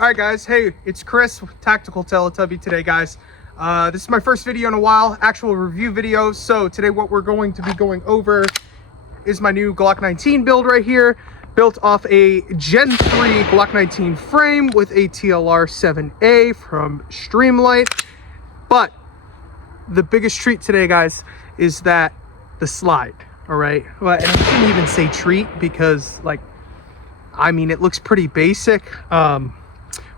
All right, guys. Hey, it's Chris with Tactical Teletubby today, guys. This is my first video in a while, actual review video. So today what we're going to be going over is my new Glock 19 build right here, built off a Gen 3 Glock 19 frame with a TLR 7A from Streamlight. But the biggest treat today, guys, is that the slide. All right. Well, and I shouldn't even say treat because, like, I mean, it looks pretty basic.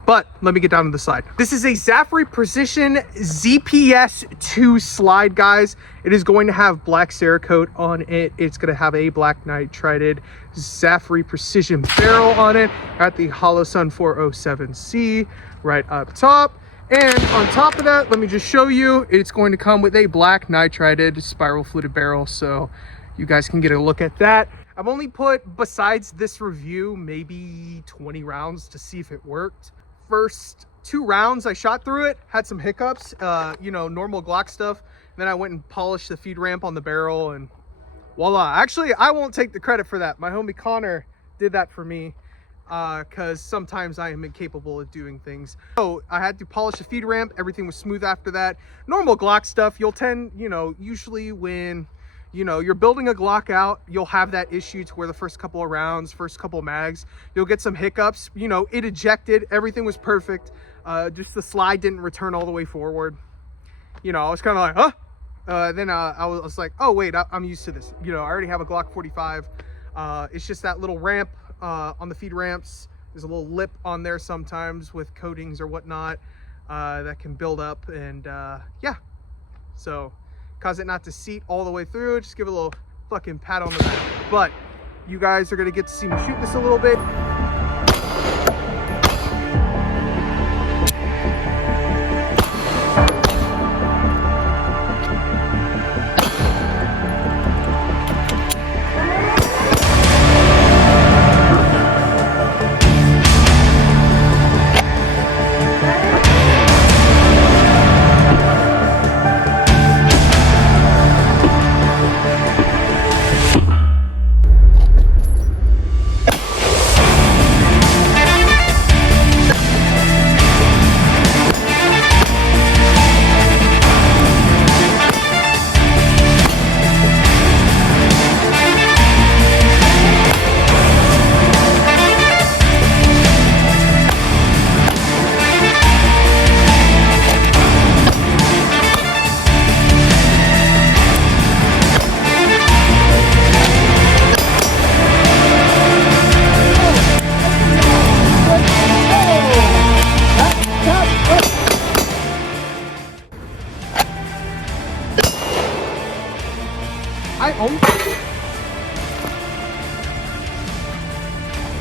But let me get down to the slide. This is a Zaffiri Precision ZPS.2 slide, guys. It is going to have black Cerakote on it. It's going to have a black nitrided Zaffiri Precision barrel on it at the Holosun 407C right up top. And on top of that, let me just show you, it's going to come with a black nitrided spiral fluted barrel. So you guys can get a look at that. I've only put, besides this review, maybe 20 rounds to see if it worked. First 2 rounds I shot through it, had some hiccups, you know, normal Glock stuff. Then I went and polished the feed ramp on the barrel and voila. Actually, I won't take the credit for that. My homie Connor did that for me because sometimes I am incapable of doing things. So I had to polish the feed ramp. Everything was smooth after that. Normal Glock stuff, you'll tend, you know, usually when you know you're building a Glock out, you'll have that issue to where the first couple of rounds, first couple of mags, you'll get some hiccups. You know, it ejected, everything was perfect, just the slide didn't return all the way forward. You know, I was kind of like, huh? Then I was like, oh wait, I'm used to this. You know, I already have a Glock 45. It's just that little ramp on the feed ramps. There's a little lip on there sometimes with coatings or whatnot that can build up, and yeah, so cause it not to seat all the way through. Just give it a little fucking pat on the back. But you guys are gonna get to see me shoot this a little bit.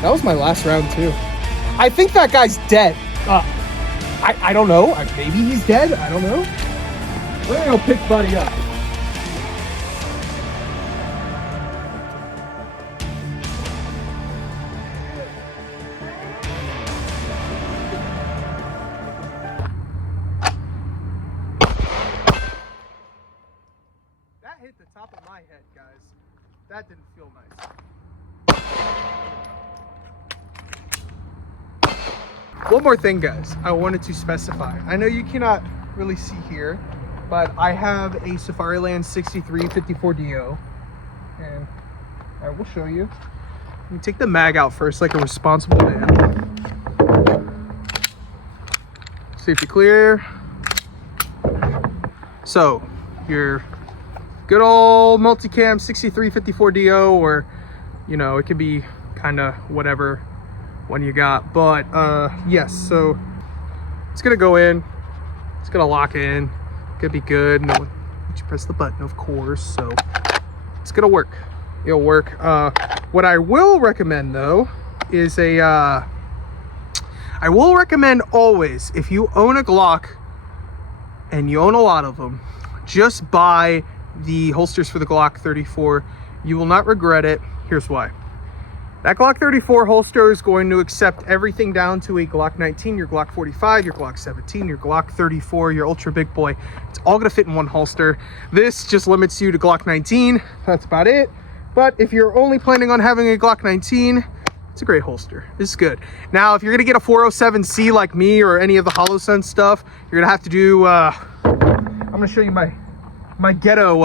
That was my last round too. I think that guy's dead. I don't know. Maybe he's dead. I don't know. We're gonna go pick Buddy up. That hit the top of my head, guys. That didn't feel nice. One more thing, guys, I wanted to specify. I know you cannot really see here, but I have a Safariland 6354DO, and I will show you. Let me take the mag out first like a responsible man. Safety clear. So, your good old multicam 6354DO, or, you know, it could be kind of whatever one you got, but yes, so it's gonna go in, it's gonna lock in, could be good. No, you press the button, of course, so it's gonna work. It'll work. What I will recommend though is I will recommend always, if you own a Glock and you own a lot of them, just buy the holsters for the Glock 34. You will not regret it. Here's why. That Glock 34 holster is going to accept everything down to a Glock 19, your Glock 45, your Glock 17, your Glock 34, your ultra big boy. It's all going to fit in one holster. This just limits you to Glock 19. That's about it. But if you're only planning on having a Glock 19, It's a great holster. It's good. Now, if you're gonna get a 407C like me or any of the HoloSense stuff, you're gonna have to do. I'm gonna show you my ghetto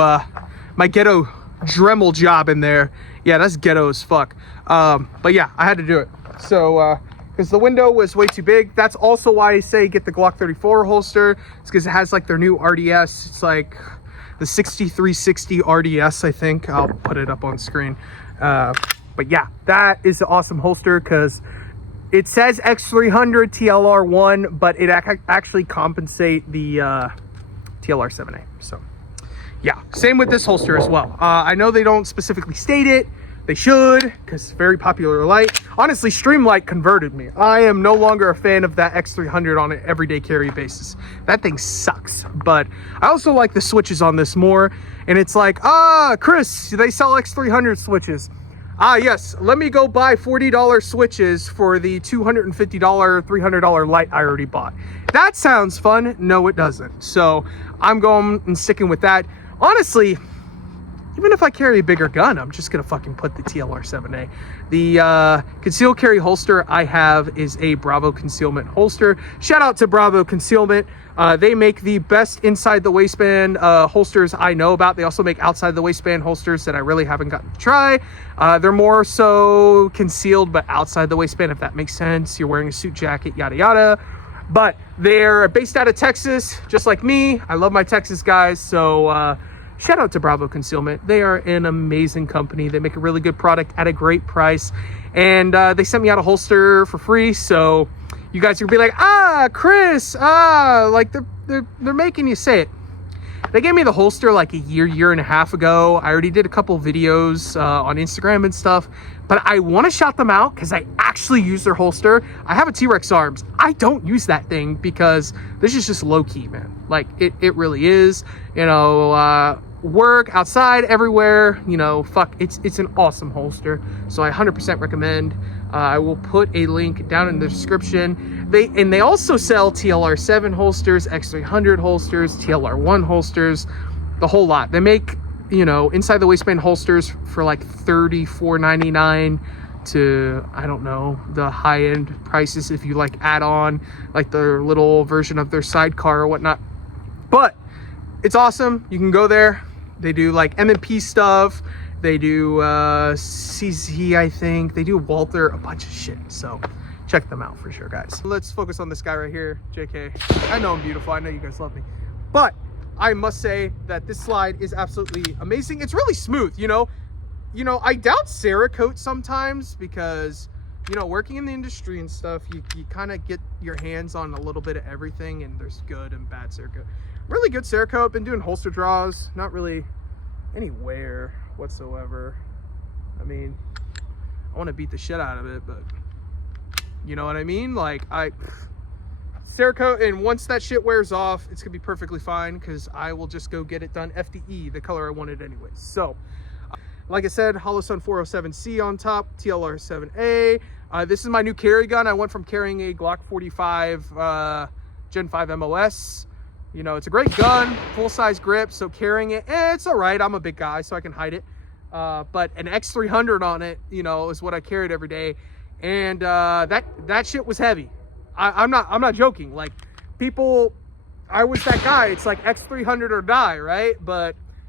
Dremel job in there. Yeah, that's ghetto as fuck. But yeah, I had to do it. So because the window was way too big. That's also why I say get the Glock 34 holster. It's because it has like their new RDS. It's like the 6360 RDS, I think. I'll put it up on screen. But yeah, that is an awesome holster because it says X300 TLR1, but it actually compensate the TLR7A. So yeah, same with this holster as well. I know they don't specifically state it. They should, because it's very popular light. Honestly, Streamlight converted me. I am no longer a fan of that X300 on an everyday carry basis. That thing sucks. But I also like the switches on this more. And it's like, Chris, they sell X300 switches. Yes, let me go buy $40 switches for the $250, $300 light I already bought. That sounds fun. No, it doesn't. So I'm going and sticking with that. Honestly, even if I carry a bigger gun, I'm just gonna fucking put the TLR7A. The concealed carry holster I have is a Bravo Concealment holster. Shout out to Bravo Concealment. They make the best inside the waistband holsters I know about. They also make outside the waistband holsters that I really haven't gotten to try. They're more so concealed but outside the waistband, if that makes sense. You're wearing a suit jacket, yada yada. But they're based out of Texas, just like me. I love my Texas guys, so shout out to Bravo Concealment. They are an amazing company. They make a really good product at a great price. And they sent me out a holster for free. So you guys are gonna be like, Chris, like they're making you say it. They gave me the holster like a year and a half ago. I already did a couple videos on Instagram and stuff, but I want to shout them out because I actually use their holster. I have a T-Rex Arms. I don't use that thing because this is just low key, man. Like it really is, you know, work outside everywhere, you know, fuck, it's an awesome holster. So I 100% recommend. I will put a link down in the description. They also sell TLR7 holsters, X300 holsters, TLR1 holsters, the whole lot. They make, you know, inside the waistband holsters for like $34.99 to, I don't know, the high-end prices if you like add on like their little version of their sidecar or whatnot. But it's awesome. You can go there. They do like M&P stuff. They do CZ, I think. They do Walther, a bunch of shit. So check them out for sure, guys. Let's focus on this guy right here, JK. I know I'm beautiful. I know you guys love me. But I must say that this slide is absolutely amazing. It's really smooth, you know. I doubt Cerakote sometimes because, you know, working in the industry and stuff, you kind of get your hands on a little bit of everything, and there's good and bad Cerakote. Really good Cerakote. Been doing holster draws, not really any wear whatsoever. I mean, I want to beat the shit out of it, but you know what I mean? Like, Cerakote, and once that shit wears off, it's gonna be perfectly fine because I will just go get it done FDE, the color I wanted anyways. So like I said, HoloSun 407C on top, TLR7A. This is my new carry gun. I went from carrying a Glock 45 Gen 5 MOS. You know, it's a great gun, full-size grip, so carrying it, it's all right. I'm a big guy, so I can hide it. But an X300 on it, you know, is what I carried every day. And that shit was heavy. I'm not joking. Like, people, I was that guy. It's like X300 or die, right?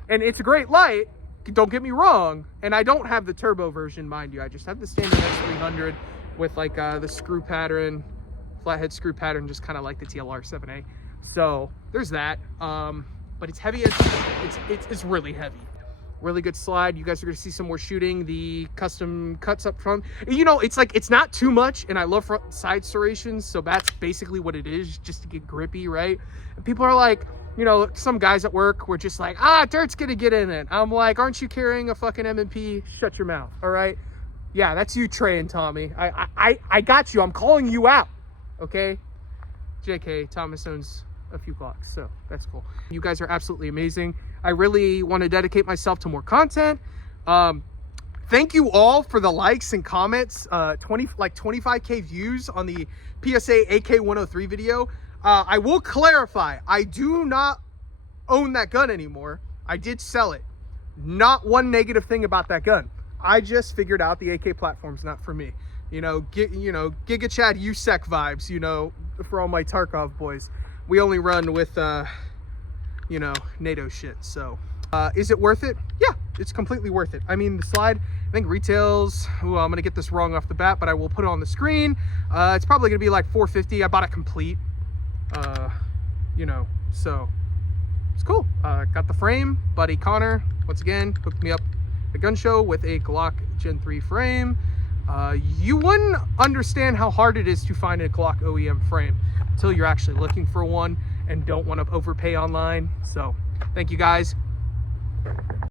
And it's a great light, don't get me wrong. And I don't have the turbo version, mind you. I just have the standard X300 with like the screw pattern, flathead screw pattern, just kind of like the TLR7A. So there's that. But it's heavy. It's really heavy. Really good slide. You guys are gonna see some more shooting. The custom cuts up front. You know, it's like, it's not too much, and I love front side serrations, so that's basically what it is, just to get grippy, right? And people are like, you know, some guys at work were just like, dirt's gonna get in it. I'm like, aren't you carrying a fucking M&P? Shut your mouth, all right? Yeah, that's you, Trey and Tommy. I got you. I'm calling you out, okay? JK, Thomas owns a few Glocks, so that's cool. You guys are absolutely amazing. I really want to dedicate myself to more content. Thank you all for the likes and comments. 25K views on the PSA AK-103 video. I will clarify, I do not own that gun anymore. I did sell it. Not one negative thing about that gun. I just figured out the AK platform's not for me. you know, Giga Chad USEC vibes, you know, for all my Tarkov boys. We only run with, you know, NATO shit. So, is it worth it? Yeah, it's completely worth it. I mean, the slide, I think retails, ooh, I'm gonna get this wrong off the bat, but I will put it on the screen. It's probably gonna be like $450. I bought it complete, you know, so it's cool. Got the frame. Buddy Connor, once again, hooked me up at the gun show with a Glock Gen 3 frame. You wouldn't understand how hard it is to find a Glock OEM frame until you're actually looking for one and don't want to overpay online. So thank you guys.